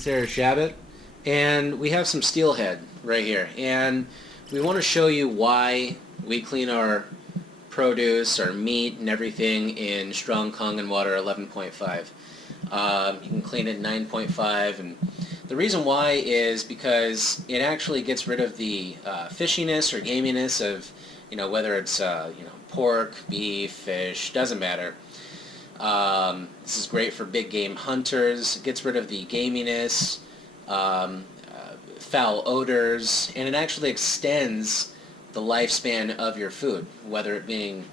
Sarah Shabbat, and we have some steelhead right here, and we want to show you why we clean our produce, our meat, and everything in strong Kangen Water 11.5. You can clean it in 9.5, and the reason why is because it actually gets rid of the fishiness or gaminess of, whether it's pork, beef, fish, doesn't matter. This is great for big game hunters. It gets rid of the gaminess, foul odors, and it actually extends the lifespan of your food, whether it being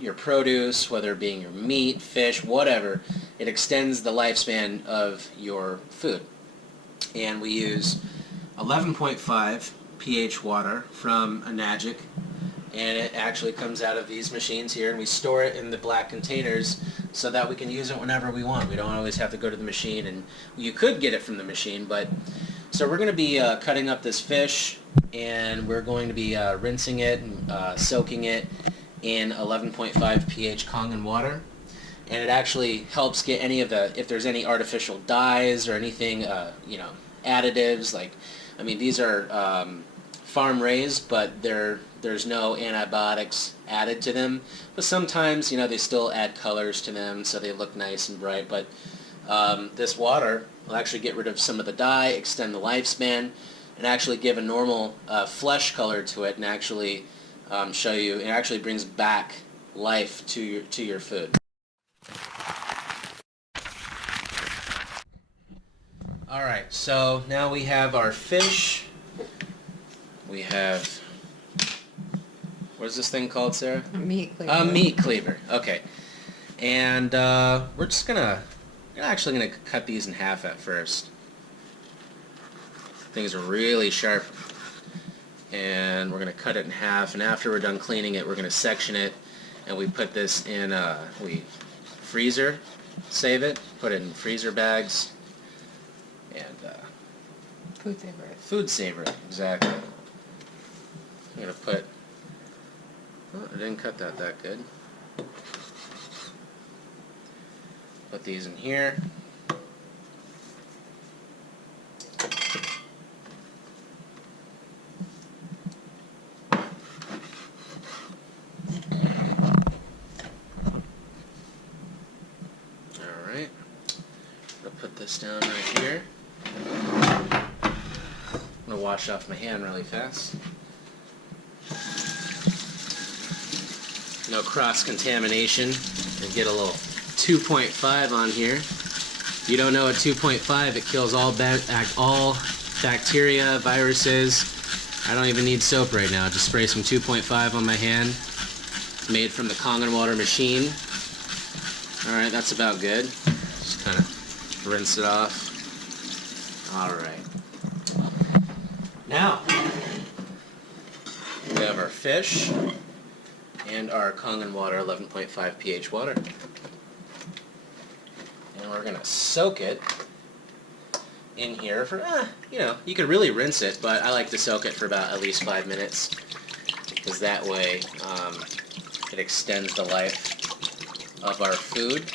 your produce, whether it being your meat, fish, whatever. It extends the lifespan of your food. And we use 11.5 pH water from a Magic, and it actually comes out of these machines here, and we store it in the black containers so that we can use it whenever we want. We don't always have to go to the machine, and you could get it from the machine, but so we're going to be cutting up this fish, and we're going to be rinsing it and soaking it in 11.5 pH Kangen water, and it actually helps get any of the, if there's any artificial dyes or anything, additives, like, these are farm raised, but there's no antibiotics added to them, but sometimes they still add colors to them so they look nice and bright. But this water will actually get rid of some of the dye, extend the lifespan, and actually give a normal flesh color to it, and actually show you it actually brings back life to your food. Alright, so now we have our fish. We have, what is this thing called, Sarah? A meat cleaver. A meat cleaver, okay. And we're actually gonna cut these in half at first. Things are really sharp. And we're gonna cut it in half, and after we're done cleaning it, we're gonna section it, and we put this in we freezer, save it, put it in freezer bags, and Food saver. Food saver, exactly. I'm gonna put, oh, I didn't cut that good. Put these in here. Alright. I'll put this down right here. I'm going to wash off my hand really fast. No cross-contamination. And get a little 2.5 on here. If you don't know what 2.5, it kills all bacteria, viruses. I don't even need soap right now. Just spray some 2.5 on my hand. Made from the Kangen Water machine. Alright, that's about good. Just kind of rinse it off. Alright. Now, we have our fish and our Kangen Water 11.5 pH water. And we're going to soak it in here for, you could really rinse it, but I like to soak it for about at least 5 minutes, because that way it extends the life of our food,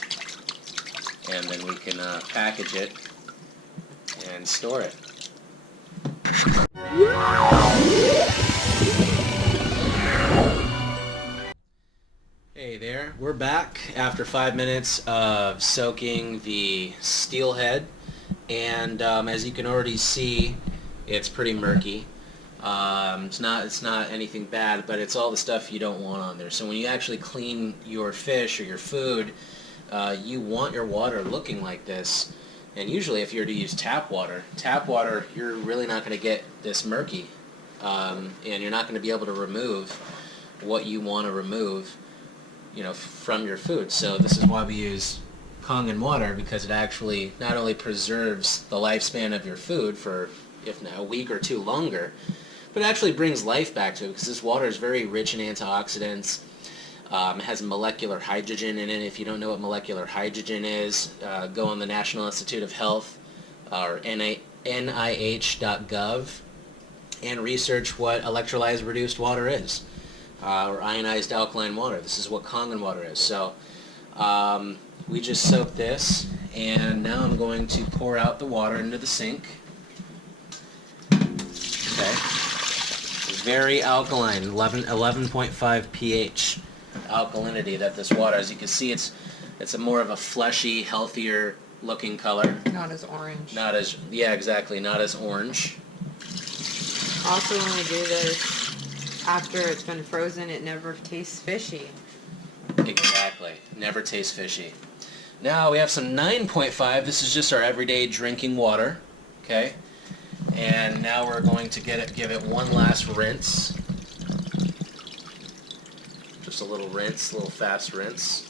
and then we can package it and store it. Hey there, we're back after 5 minutes of soaking the steelhead, and as you can already see, it's pretty murky. It's not anything bad, but it's all the stuff you don't want on there. So when you actually clean your fish or your food, you want your water looking like this. And usually if you're to use tap water, you're really not going to get this murky. And you're not going to be able to remove what you want to remove, from your food. So this is why we use Kangen water, because it actually not only preserves the lifespan of your food for, if not a week or two longer, but it actually brings life back to it, because this water is very rich in antioxidants. It has molecular hydrogen in it. If you don't know what molecular hydrogen is, go on the National Institute of Health or NIH.gov and research what electrolyzed reduced water is, or ionized alkaline water. This is what Kangen water is. So we just soak this And now I'm going to pour out the water into the sink. Okay. Very alkaline, 11.5 pH alkalinity that this water. As you can see, it's a more of a fleshy, healthier looking color. Not as orange. Not as, yeah, exactly, not as orange. Also, when we do this after it's been frozen, it never tastes fishy. Exactly, never tastes fishy. Now we have some 9.5. This is just our everyday drinking water. Okay. And now we're going to give it one last rinse. Just a little rinse, a little fast rinse.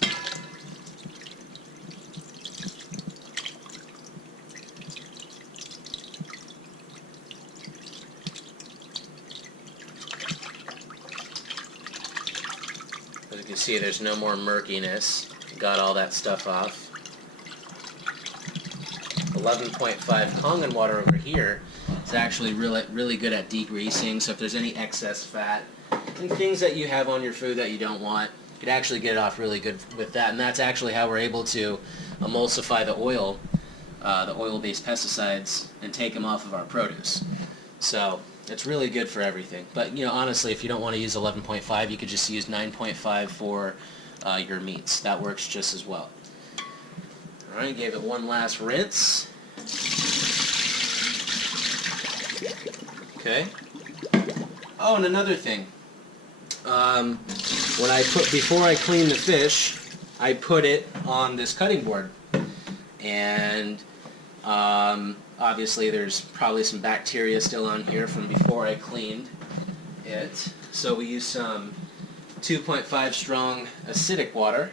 As you can see, there's no more murkiness. Got all that stuff off. 11.5 Kangen water over here is actually really good at degreasing. So if there's any excess fat and things that you have on your food that you don't want, you could actually get it off really good with that. And that's actually how we're able to emulsify the oil-based pesticides, and take them off of our produce. So it's really good for everything. But honestly, if you don't want to use 11.5, you could just use 9.5 for your meats. That works just as well. Alright, gave it one last rinse. Okay. Oh, and another thing. Before I clean the fish, I put it on this cutting board. And obviously there's probably some bacteria still on here from before I cleaned it. So we use some 2.5 strong acidic water.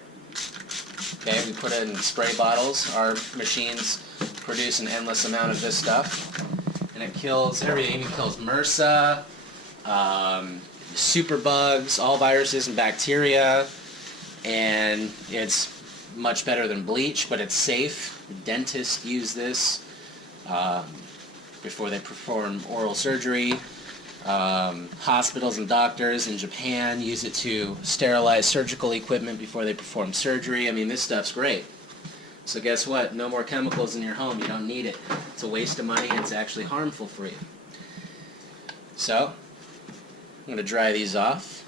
Okay, we put it in spray bottles. Our machines produce an endless amount of this stuff. And it kills everything. It kills MRSA, superbugs, all viruses and bacteria. And it's much better than bleach, but it's safe. Dentists use this before they perform oral surgery. Hospitals and doctors in Japan use it to sterilize surgical equipment before they perform surgery. I mean, this stuff's great. So guess what? No more chemicals in your home. You don't need it. It's a waste of money, and it's actually harmful for you. So, I'm going to dry these off.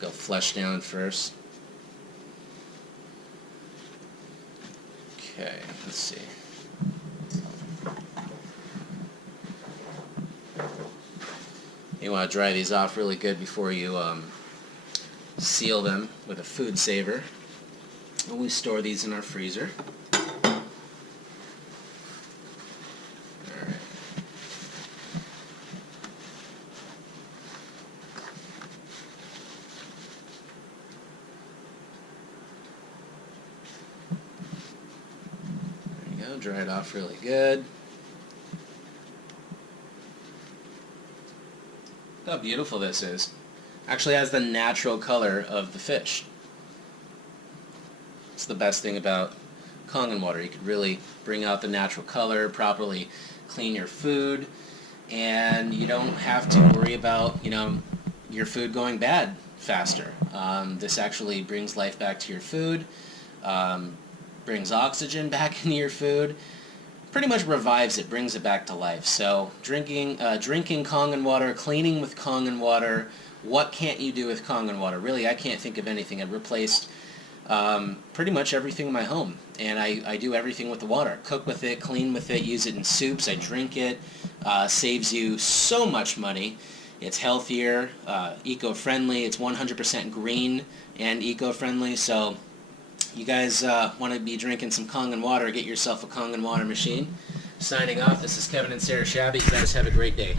Go flush down first. Okay, let's see. You want to dry these off really good before you seal them with a food saver. And we store these in our freezer. Alright. There you go, dry it off really good. Look how beautiful this is. Actually has the natural color of the fish. It's the best thing about Kangen water. You could really bring out the natural color, properly clean your food, and you don't have to worry about, your food going bad faster. This actually brings life back to your food, brings oxygen back into your food, pretty much revives it, brings it back to life. So drinking Kangen water, cleaning with Kangen water, what can't you do with Kangen water? Really, I can't think of anything. I've replaced pretty much everything in my home, and I do everything with the water. Cook with it, clean with it, use it in soups, I drink it. Saves you so much money. It's healthier, eco-friendly, it's 100% green and eco-friendly, so you guys want to be drinking some Kangen water, get yourself a Kangen water machine. Signing off, this is Kevin and Sarah Shabby. You guys have a great day.